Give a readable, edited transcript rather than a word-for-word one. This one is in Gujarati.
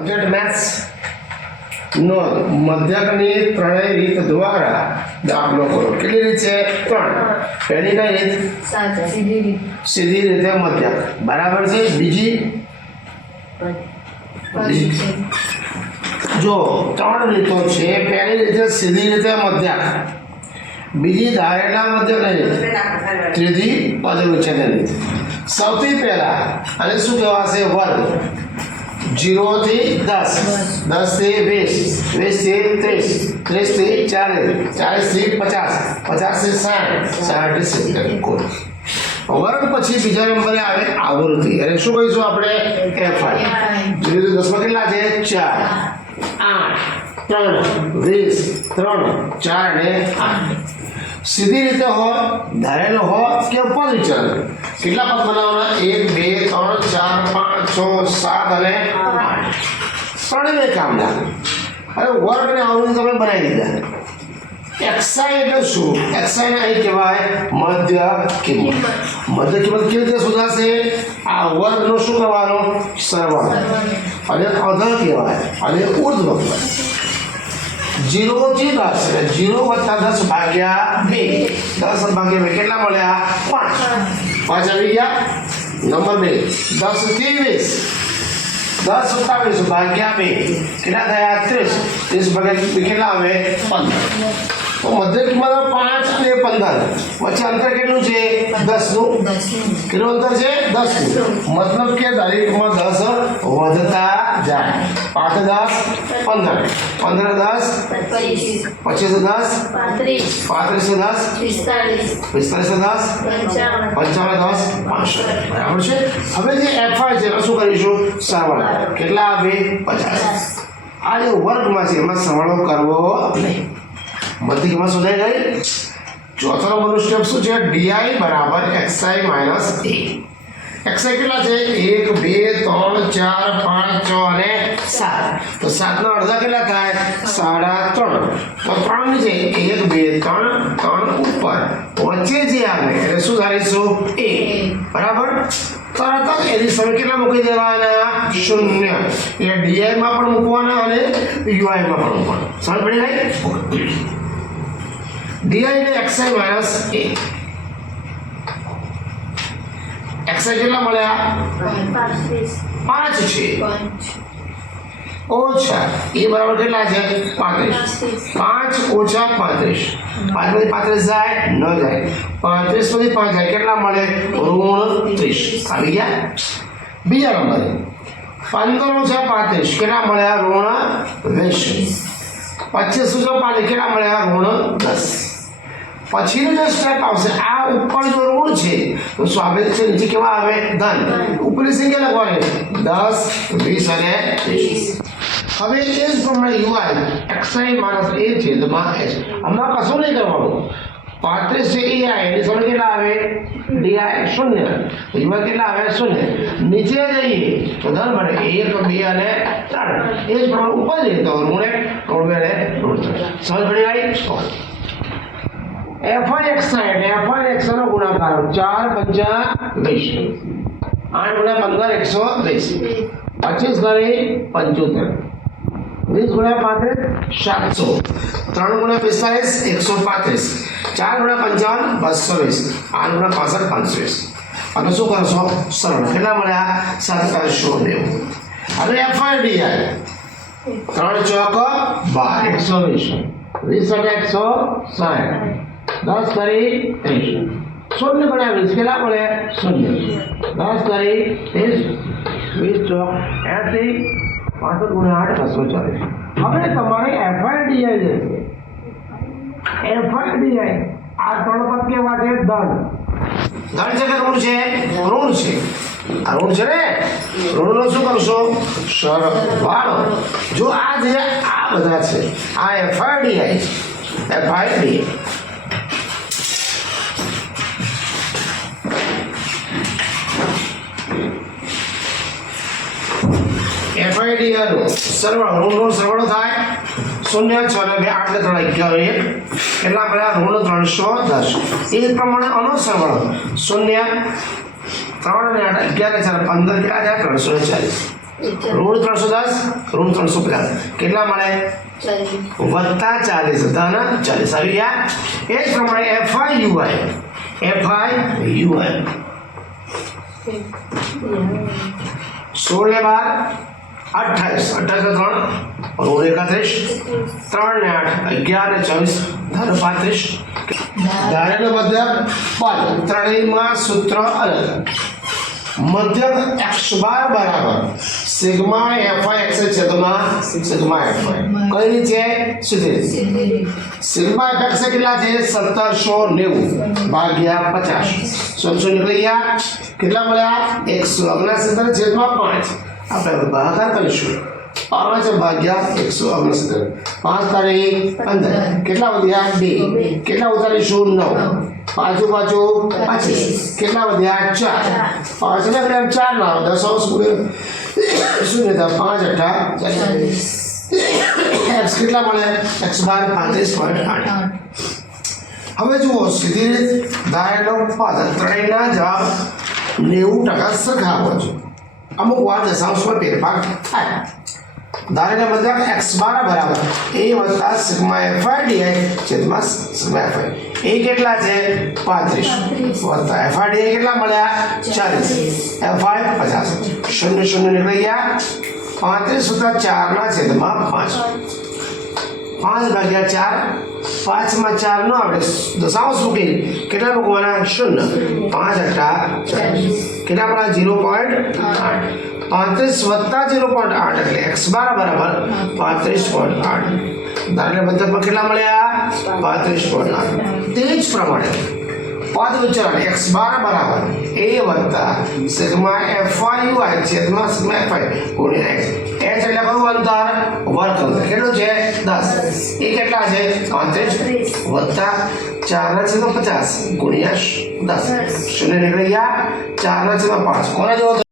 સબ્જેક્ટ મેથ્સ નોંધ મધ્યકની ત્રણેય રીત દ્વારા દાખલો કરો. કેટલી રીત છે? ત્રણ. પહેલી કઈ રીત? સીધી રીતે મધ્યક. બરાબર છે. બીજી જો ત્રણ રીતો છે. પહેલી રીતે સીધી રીતે મધ્યક, બીજી ધારેલા મધ્યકની રીત, ત્રીજી પદવિચ્છેદની રીત. સૌથી પહેલા અને શું કહેવાશે? વર્ગ. 0 થી 10, 10 થી 20, 20 થી 30, 30 થી 40, 40 થી 50, 50 થી 60, 60 થી 70 કુલ. વર્ગ પછી બીજા નંબરે આવે આવૃત્તિ. અને શું કહીશું આપણે? FI. 0 થી 10 માં કેટલા છે? 4, 8, 3, 20, 3, 4 અને 8. સીધી રીતે હોય, ધારેલો હોય કે પદવિચ્છેદ. કેટલા પદ બનાવવાના? 1, 2, 3, 4, 5, 6, 7 અને 8. ત્રણેય કામ લાગે. હવે વર્ગ અને આવૃત્તિ તમે બનાવી દીધા. XI એટલે શું? XI ને અહીં કહેવાય મધ્ય કિંમત. મધ્ય કિંમત કેવી રીતે શોધાશે? આ વર્ગનો શું કરવાનો? સરવાળો. અને અધર કહેવાય અને ઉર્ધ્વ કહેવાય. 0 થી 10 એટલે 0 વત્તા 10 ભાગ્યા 2. 10 ભાગ્યા 2 કેટલા મળ્યા? 5. 5 આવી ગયા. નંબર 2. 10 થી 20, 10 વત્તા 20 ભાગ્યા 2 કેટલા થયા? 30. 30 ભાગ્યા 2 કેટલા આવે? 15. તો મધ્ય કિંમત 5 અને 15 વચ્ચે અંતર કેટલું છે? 10 નું. કેટલું અંતર છે? 10 નું. મતલબ કે દરેકમાં 10 વધતા જાય. 5 10 15, 15 10 25 10 35 10 45 10 55 10 65. બરાબર છે. હવે જે FI છે એમાં શું કરીશું? સરવાળો. કેટલા આવે? 50. આ જે વર્ગમાં છે એમાં સરવાળો કરવો નહીં. મધ્ય કિંમત શોધાઈ ગઈ. ચોથો નંબરનું સ્ટેપ શું છે? DI બરાબર XI માઇનસ A. XI કેટલા છે? 1, 2, 3, 4, 5, 6 અને 7. તો 7 ના અડધા કેટલા થાય? 3.5. તો 3 નીચે 1, 2, 3, 3 ઉપર વચ્ચે જે આવે એટલે શું ધારીશું? A. બરાબર. તરત જ એની સામે કેટલા મૂકી દેવાના? 0. એટલે DI માં પણ મૂકવાના અને UI માં પણ મૂકવાના. સમજ પડી ગઈ? DI એટલે XI માઇનસ A. XI કેટલા મળ્યા? 5 છે. ઓછા એ બરાબર કેટલા છે? 35. 5 ઓછા 35. 5 માંથી 35 જાય? ન જાય. 35 માંથી 5 જાય કેટલા મળે? ઋણ 30. આવી ગયા. બીજા નંબરે 15 ઓછા 35 કેટલા મળ્યા? ઋણ 20. 25 ઓછા 5 કેટલા મળ્યા? ઋણ 10. પછીનો જે સ્ટેપ આવશે આ ઉપર જો ઋણ છે તો સ્વાભાવિક છે નીચે કેવા આવે? ધન. ઉપરની સંખ્યા લખવાની 10, 20 અને 30. હવે એ જ પ્રમાણે UI XI માઇનસ A છે તો માં H. આમાં કશું નહીં કરવાનું. 35 છે EI એની સામે કેટલા આવે? DI 0. UI કેટલા આવે? 0. નીચે જઈએ તો ધન બને 1, 2 અને 3. એ જ પ્રમાણે ઉપર જઈએ તો ઋણ 1, ઋણ 2 અને ઋણ 3. સમજ પડી ગઈ? FI XI એટલે FI XI નો ગુણાકાર 4 5 20. 8 ગુણ્યા 15 120. 25 ગણી 75. 20 ગુણ્યા 35 700. 3 ગુણ્યા 45 135. 4 ગુણ્યા 55 220. 8 ગુણ્યા 65 520. અને શું કરશો? સરળ. કેટલા મળ્યા? 790. હવે FI DI 3 ચોક 12 120. 20 160. 10 કરી 30. 0 ગુણ્યા 20 કેટલા મળે? 0. 10 કરી 30. 20 ચોક 80. 65 ગુણ્યા 8 240. હવે તમારે FI DI જે છે FI DI આ ત્રણ પદ કેવા છે? ધન. ધન છે કે ઋણ છે? ઋણ છે. આ ઋણ છે ને? ઋણનો શું કરશો? સરવાળો. જો આ જે આ બધા છે આ FI DI FI DI FID નો સરવાળો ઋણનો સરવાળો થાય 0 6 ને 2 8 ને 3 21 કેટલા મળ્યા? ઋણ 310. એ જ પ્રમાણે આનો સરવાળો 0 3 અને 8 11 4 15 કેટલા થયા? 340. ઋણ 310 ઋણ 350 કેટલા મળે વત્તા 40 ધન 40 આવી ગયા એ જ પ્રમાણે FIUI 16 ને 12 28 28 3 ઋણ 31 3 ને 8 11 ને 24 ધન 35 ધારેલો મધ્યક પદ ત્રણેયમાં સૂત્ર અલગ મધ્યક x બાર બરાબર સિગ્મા FI છેદમાં સિગ્મા FI કઈ રીતે સીધી સિગ્મા FX કેટલા છે 1790 ભાગ્યા 50 સમજો નીકળી ગયા કેટલા મળ્યા 169 છેદમાં 5 આપણે ભાગાકાર કરીશું 5 ભાગ્યા 169 5 તારીખ 15 કેટલા વધ્યા 2 કેટલા ઉતારીશું 9 पाँचों पाँचों 25 कितना बचा 4 5 ने ग्राम 4 ना 10 शून्य था 5 8 x कितना મળે x બાર 35.8 હવે જુઓ સીધી રીત ધારેલો પદ ત્રણેયના જવાબ 90% સરખા હોય છે અમુક વાર દશાંશમાં ફેરફાર થાય ધારેલા મધ્યક x બાર બરાબર a વત્તા સિગ્મા FI di છેદમાં સિગ્મા FI એ કેટલા છે 35 વત્તા FI di કેટલા મળ્યા 40 FI 50 શૂન્ય શૂન્ય નીકળી ગયા 35 વત્તા 4 ના છેદમાં 5 5 ભાગ્યા 4 5 માં 4 નો આપણે દશાંશ મૂકી કેટલા મૂકવાના શૂન્ય 5 8 કેટલા મળ્યા 0.8 35 વત્તા 0.8 એટલે x બાર બરાબર 35.8 ધારેલા મધ્યકમાં કેટલા મળ્યા 35.8 તે જ પ્રમાણે પદ વિચલન x બાર બરાબર a વત્તા સિગ્મા FIUI છેદમાં સિગ્મા FI ગુણ્યા x h એટલે કયું અંતર વર્ગ અંતર કેટલું છે 10 એ કેટલા છે 35 વત્તા 4 ના છેદમાં 50 ગુણ્યા 10 શૂન્ય નીકળી ગયા 4 ના છેદમાં 5 કોના જેવો